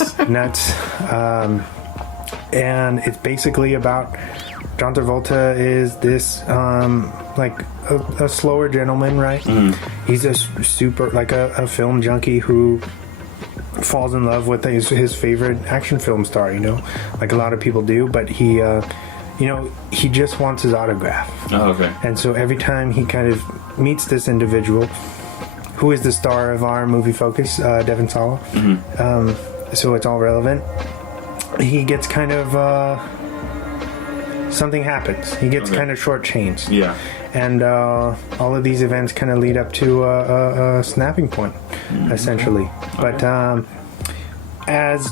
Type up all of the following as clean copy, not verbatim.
Yes. Nuts. And it's basically about John Travolta is this like a slower gentleman, right? He's a super like a film junkie who falls in love with his favorite action film star, you know, like a lot of people do, but he he just wants his autograph. Oh, okay. And so every time he kind of meets this individual who is the star of our movie focus, Devon Sawa, so it's all relevant, he gets kind of something happens. He gets kind of shortchanged. Yeah. And all of these events kind of lead up to a snapping point, essentially. But as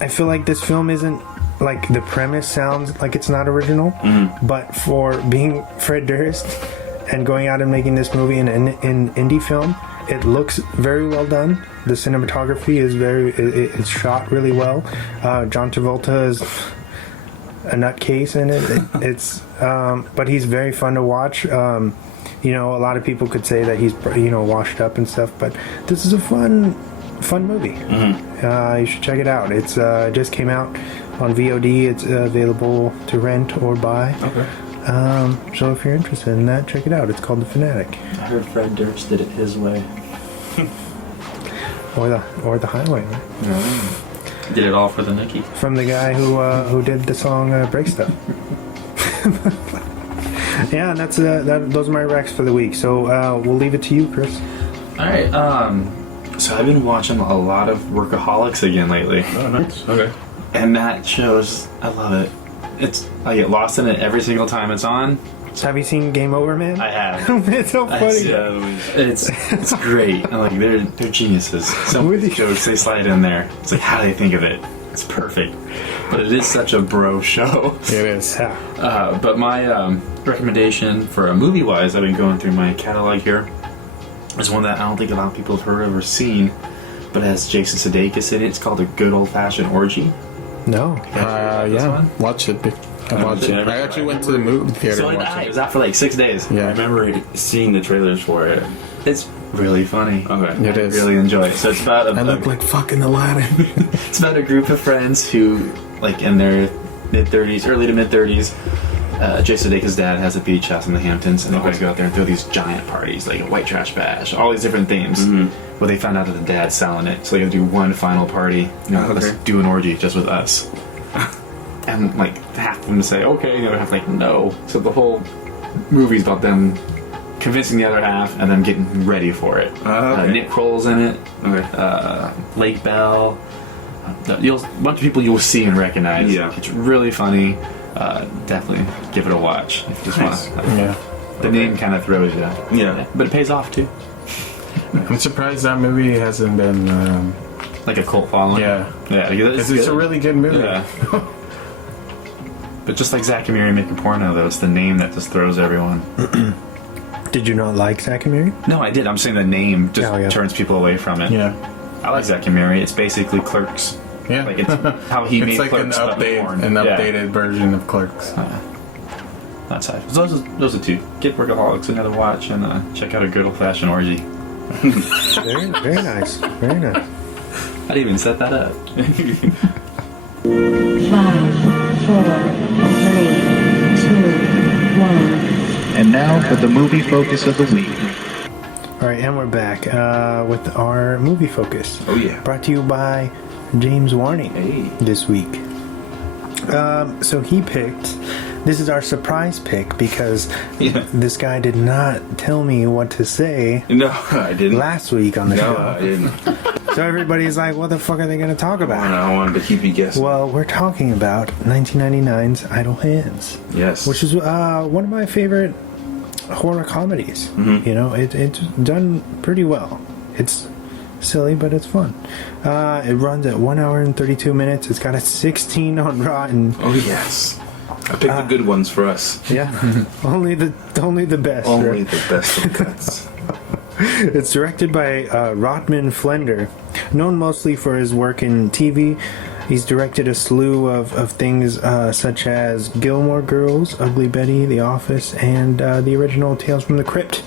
I feel like this film isn't, like, the premise sounds like it's not original, but for being Fred Durst and going out and making this movie in indie film, it looks very well done. The cinematography is it's shot really well. John Travolta is a nutcase in it. It's but he's very fun to watch. A lot of people could say that he's washed up and stuff, but this is a fun movie. You should check it out. It's just came out on VOD. It's available to rent or buy. Okay. So if you're interested in that, check it out. It's called The Fanatic. I heard Fred Durst did it his way. or the highway. Right? Did it all for the Nicky. From the guy who did the song Break Stuff. Yeah, and those are my recs for the week. So we'll leave it to you, Chris. All right. So I've been watching a lot of Workaholics again lately. Oh, nice. Okay. And that shows, I love it. I get lost in it every single time it's on. Have you seen Game Over, Man? I have. It's so funny. It's great. I'm like, they're geniuses. So many jokes they slide in there. It's like, how do they think of it? It's perfect. But it is such a bro show. It is. Yeah. But my recommendation for a movie-wise, I've been going through my catalog here, is one that I don't think a lot of people have heard of or seen, but it has Jason Sudeikis in it. It's called A Good Old-Fashioned Orgy. No. Yeah. Watch it. I actually went to the movie theater. So did I. It was out for like 6 days. Yeah. I remember seeing the trailers for it. It's really funny. Okay. It is. I really enjoy it. So it's about I look like fucking Aladdin. it's about a group of friends who, like, in their mid-30s, early to mid-30s, Jason Sudeikis' dad has a beach house in the Hamptons, and they always go out there and throw these giant parties, like a white trash bash, all these different themes. Well, they found out that the dad's selling it, so they gotta do one final party. Let's do an orgy just with us. And like half of them say okay, the other half like no. So the whole movie's about them convincing the other half and them getting ready for it. Nick Kroll's in it. Okay. Lake Bell. A bunch of people you'll see and recognize. Yeah. It's really funny. Definitely give it a watch if you just Nice. want. Yeah. The name kind of throws you. Yeah. But it pays off too. I'm surprised that movie hasn't been. Like a cult following. Yeah. Yeah. It's a really good movie. Yeah. But just like Zack and Miri Make a Porno, though, it's the name that just throws everyone. Did you not like Zack and Miri? No, I did. I'm saying the name just turns people away from it. Yeah. I like Zack and Miri. It's basically Clerks. Yeah. Like it's how he made It's like Clerks. an updated version of Clerks. That's how. Those are two. Get Workaholics another watch and check out A Good Old Fashioned Orgy. Very, very nice. Very nice. I didn't even set that up. 5, 4, 3, 2, 1. And now for the movie focus of the week. All right, and we're back with our movie focus. Oh yeah. Brought to you by James Warning this week. So he picked. This is our surprise pick because this guy did not tell me what to say. No, I didn't. Last week on the show. No, I didn't. So everybody's like, what the fuck are they going to talk about? I wanted to keep you guessing. Well, we're talking about 1999's Idle Hands. Yes. Which is one of my favorite horror comedies. You know, it's done pretty well. It's silly, but it's fun. It runs at 1 hour and 32 minutes. It's got a 16 on Rotten. Oh yes. I picked the good ones for us. Yeah. only the best. Only right? the best of cuts. It's directed by Rotman Flender, known mostly for his work in TV. He's directed a slew of things such as Gilmore Girls, Ugly Betty, The Office, and the original Tales from the Crypt.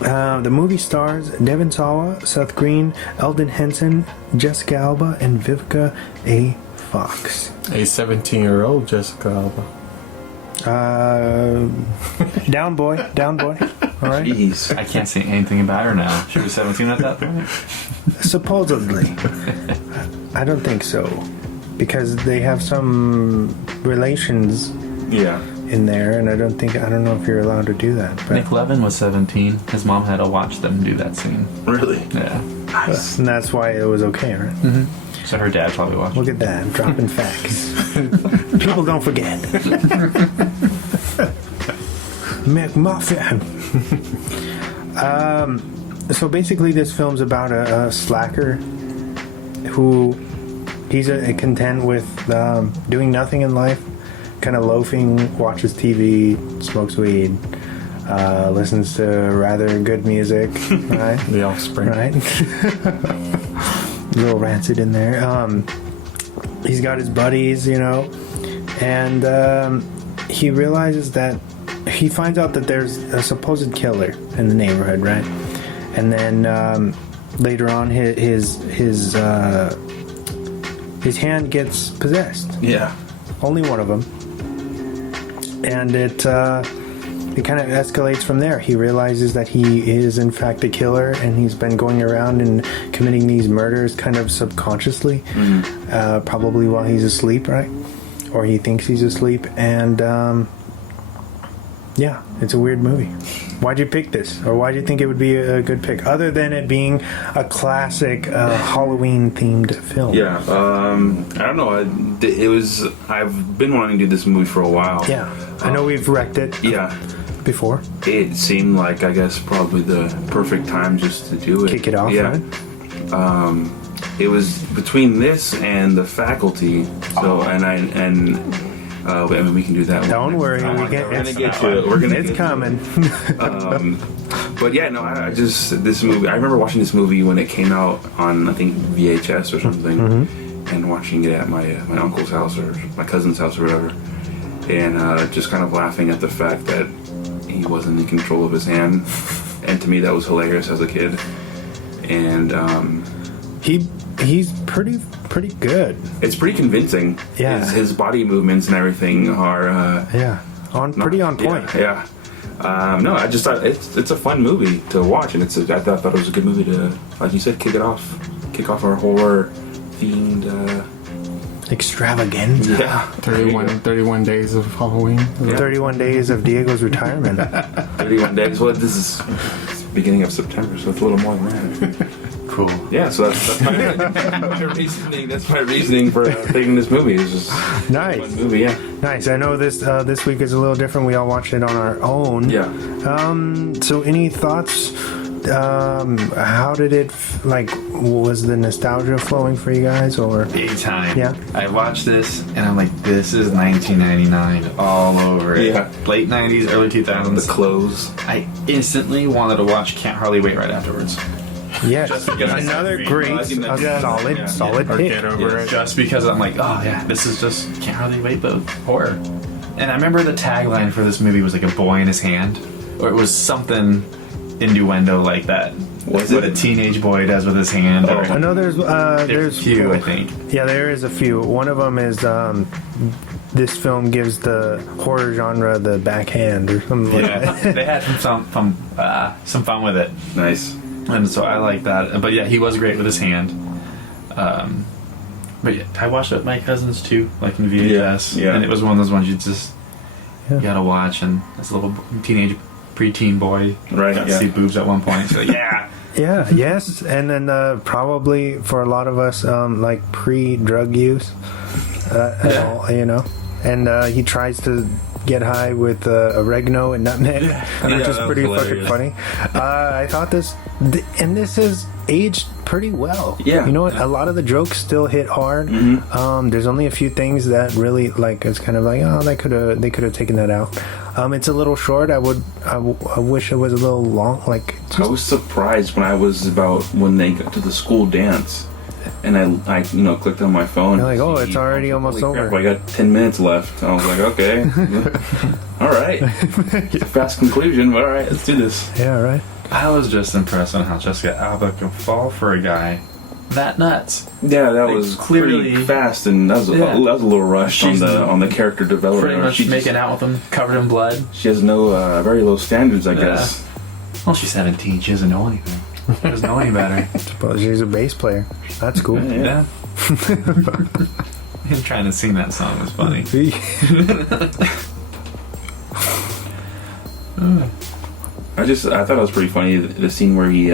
The movie stars Devon Sawa, Seth Green, Elden Henson, Jessica Alba, and Vivica A. Fox. A 17-year-old Jessica Alba. Down boy. All right. Jeez. I can't say anything about her now. She was 17 at that point. Supposedly. I don't think so. Because they have some relations Yeah. in there, and I don't know if you're allowed to do that. But Nick Levin was 17. His mom had to watch them do that scene. Really? Yeah. Nice. and that's why it was okay, right? So her dad probably watched. Look at that, I'm dropping facts. People don't forget. McMuffin. So basically, this film's about a slacker who he's content with doing nothing in life, kind of loafing, watches TV, smokes weed, listens to rather good music, right? The Offspring. Right? A little rancid in there. He's got his buddies, and he realizes that he finds out that there's a supposed killer in the neighborhood, right? And then later on, his hand gets possessed. Yeah. Only one of them, and it kind of escalates from there. He realizes that he is in fact a killer, and he's been going around and committing these murders kind of subconsciously, probably while he's asleep, right? Or he thinks he's asleep, and yeah, it's a weird movie. Why'd you pick this, or why'd you think it would be a good pick, other than it being a classic Halloween-themed film? Yeah. I don't know. I've been wanting to do this movie for a while. Yeah, I know we've wrecked it. Yeah. Before. It seemed like, I guess, probably the perfect time just to do it. Kick it off, yeah. right? It was between this and The Faculty. So, I mean, we can do that. Don't worry, We're we gonna get get to it. We're gonna. it's get coming. But yeah, no, I just this movie. I remember watching this movie when it came out on, I think, VHS or something, and watching it at my uncle's house or my cousin's house or whatever, and just kind of laughing at the fact that he wasn't in control of his hand, and to me that was hilarious as a kid, and He's pretty good. it's pretty convincing. Yeah. His body movements and everything are Pretty on point. Yeah. No, I just thought it's a fun movie to watch, and I thought it was a good movie to, like you said, kick off our horror themed. Extravaganza. Yeah. 31 days of Halloween. 31 days of Diego's retirement. 31 days. Well, this is beginning of September, so it's a little more than that. Cool. Yeah, so that's my reasoning. That's my reasoning for taking this movie. It's just Nice. a fun movie. Yeah. Nice. I know this week is a little different. We all watched it on our own. Yeah. So any thoughts? How did it was the nostalgia flowing for you guys, or? Big time. Yeah. I watched this and I'm like, this is 1999 all over it. Yeah. Late 90s, early 2000s. The clothes. I instantly wanted to watch Can't Hardly Wait right afterwards. Yes. because I Another said- great, I think that's- solid Or pick. Get Over It. Just because I'm like, oh yeah, this is just Can't Hardly Wait, but horror. And I remember the tagline for this movie was like a boy in his hand, or it was something innuendo like that. Was what it? a teenage boy does with his hand. Oh. Or, I know there's there's a few, I think. Yeah, there is a few. One of them is this film gives the horror genre the backhand or something like Yeah, that. they had some fun with it, Nice. and so I like that. But yeah, he was great with his hand. But yeah, I watched it with my cousins too, like in VHS, Yeah. and it was one of those ones you just Yeah. you gotta watch. And this little preteen boy Right, got to yeah. see boobs at one point. So yeah, Yeah, yes, and then probably for a lot of us, like pre-drug use, at all, and he tries to get high with oregano and nutmeg, which Yeah, is that pretty was fucking hilarious. funny. I thought this is aged pretty well. Yeah. You know what? A lot of the jokes still hit hard. There's only a few things that really it's kind of like, oh, they could have taken that out. It's a little short. I wish it was a little long. I was surprised when they got to the school dance, and I clicked on my phone. You're like, oh, it's already almost Holy crap, over. I got 10 minutes left. I was like, okay, all right. It's a fast conclusion, but all right, let's do this. Yeah, right. I was just impressed on how Jessica Alba can fall for a guy that nuts. Yeah, that Like, was clearly- pretty fast, and that was, Yeah. that was a little rushed She's on the character development. Pretty much She making out with him, covered in blood. She has no very low standards, I guess. Well, she's 17. She doesn't know anything. She doesn't know any better. Well, she's a bass player. That's cool. Yeah. Him trying to sing that song was funny. I thought it was pretty funny the scene where he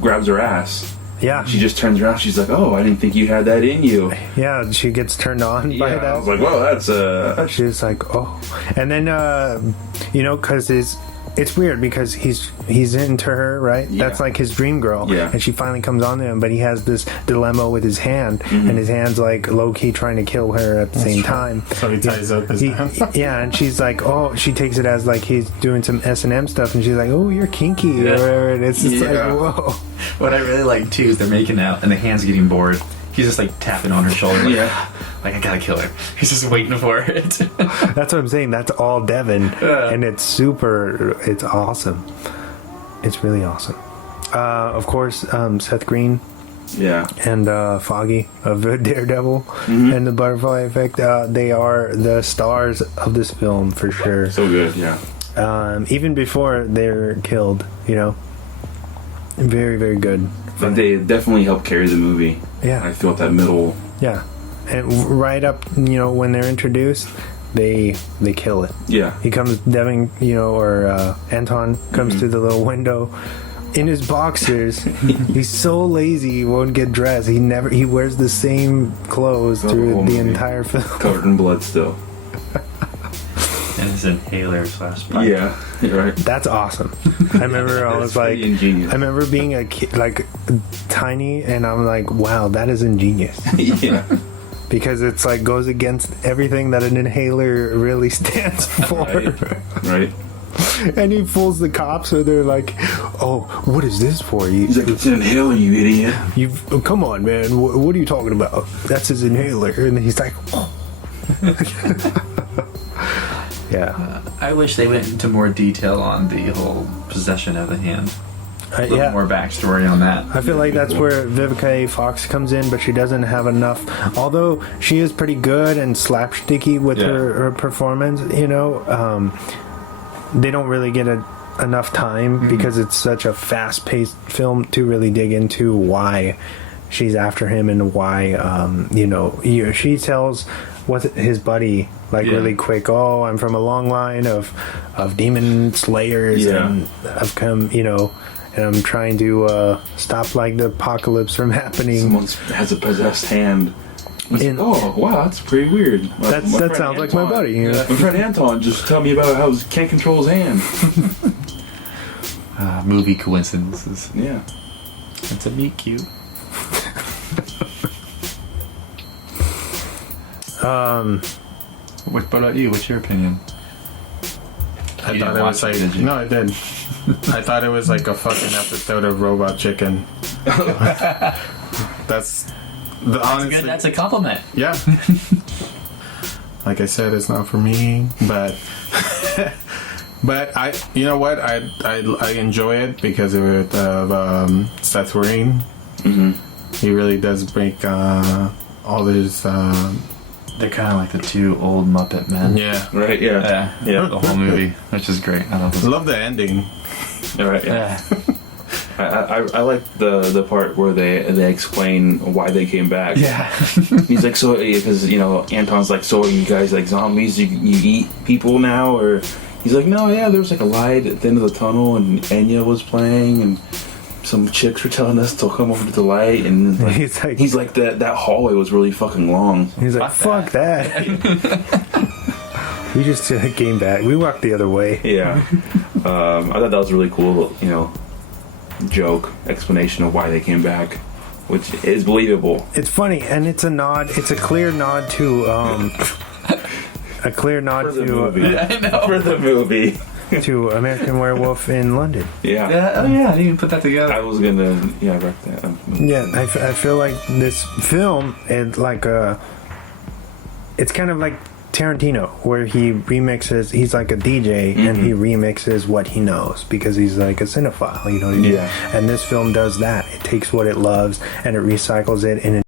grabs her ass. Yeah. She just turns around. She's like, "Oh, I didn't think you had that in you." Yeah, she gets turned on by I that. was like, "Well, that's She's like, oh. And then, because it's weird because he's into her, right? Yeah. That's like his dream girl. Yeah. And she finally comes on to him, but he has this dilemma with his hand, and his hand's like low-key trying to kill her at the same time. So he ties up his hand. Yeah, and she's like, oh, she takes it as like he's doing some S&M stuff, and she's like, oh, you're kinky, Yeah. or whatever. And it's just Yeah. like, whoa. What I really like too is they're making out and the hand's getting bored. He's just like tapping on her shoulder. Like, Yeah. like I gotta kill her. He's just waiting for it. That's what I'm saying. That's all Devon, and it's awesome. It's really awesome. Of course, Seth Green yeah." and Foggy of Daredevil and the Butterfly Effect. They are the stars of this film for sure. So good, yeah. Even before they're killed, very, very good. But they definitely helped carry the movie. Yeah. I felt that middle. Yeah, and right up, when they're introduced, they kill it. Yeah. He comes, Devin, or Anton comes to the little window in his boxers. He's so lazy he won't get dressed. He wears the same clothes The through whole the movie. entire film. Covered in blood still. And his inhaler / pipe. Yeah, you're right. That's awesome. I remember I was like, pretty ingenious. I remember being a kid, like tiny, and I'm like, wow, that is ingenious. Yeah. Because it's like goes against everything that an inhaler really stands for. Right. And he fools the cops, so they're like, "Oh, what is this for? He's like, "It's an inhaler, you idiot." Come on, man. What are you talking about? That's his inhaler." And he's like, "Oh." Yeah. I wish they went into more detail on the whole possession of the hand. A little more backstory on that. I feel like that's where Vivica A. Fox comes in, but she doesn't have enough. Although she is pretty good and slapsticky with her performance, they don't really get enough time because it's such a fast-paced film to really dig into why she's after him and why, she tells his buddy really quick. Oh, I'm from a long line of demon slayers, and I've come, and I'm trying to stop the apocalypse from happening. Someone has a possessed hand. Oh, wow, that's pretty weird. That sounds like my buddy. My friend Anton just tell me about how he can't control his hand. Movie coincidences. Yeah. It's a meet cute. What about you? What's your opinion? I You thought didn't it watch was like it, did you? no, I did. I thought it was like a fucking episode of Robot Chicken. That's the honestly. That's a compliment. Yeah. Like I said, it's not for me, but but you know what? I enjoy it because of Seth Green. Mm-hmm. He really does make all his. They're kind of like the two old Muppet men. Yeah. Right. Yeah. Yeah. The whole movie, which is great. I love I it. love the ending. All right. Yeah. Yeah. I like the part where they explain why they came back. Yeah. He's like, so because Anton's like, so are you guys like zombies? You eat people now, or he's like, no, yeah, there was like a light at the end of the tunnel, and Enya was playing, and some chicks were telling us to come over to the light, and he's like that hallway was really fucking long. He's like, fuck that. We just came back. We walked the other way. Yeah. I thought that was a really cool, joke explanation of why they came back, which is believable. It's funny, and it's a nod. It's a clear nod to For the movie. I know. For the movie. to American Werewolf in London. Yeah. Oh yeah, I didn't even put that together. I was gonna wreck that. Yeah, I feel like this film is like it's kind of like Tarantino, where he remixes. He's like a DJ, and he remixes what he knows because he's like a cinephile. You know what I mean? Yeah. And this film does that. It takes what it loves and it recycles it in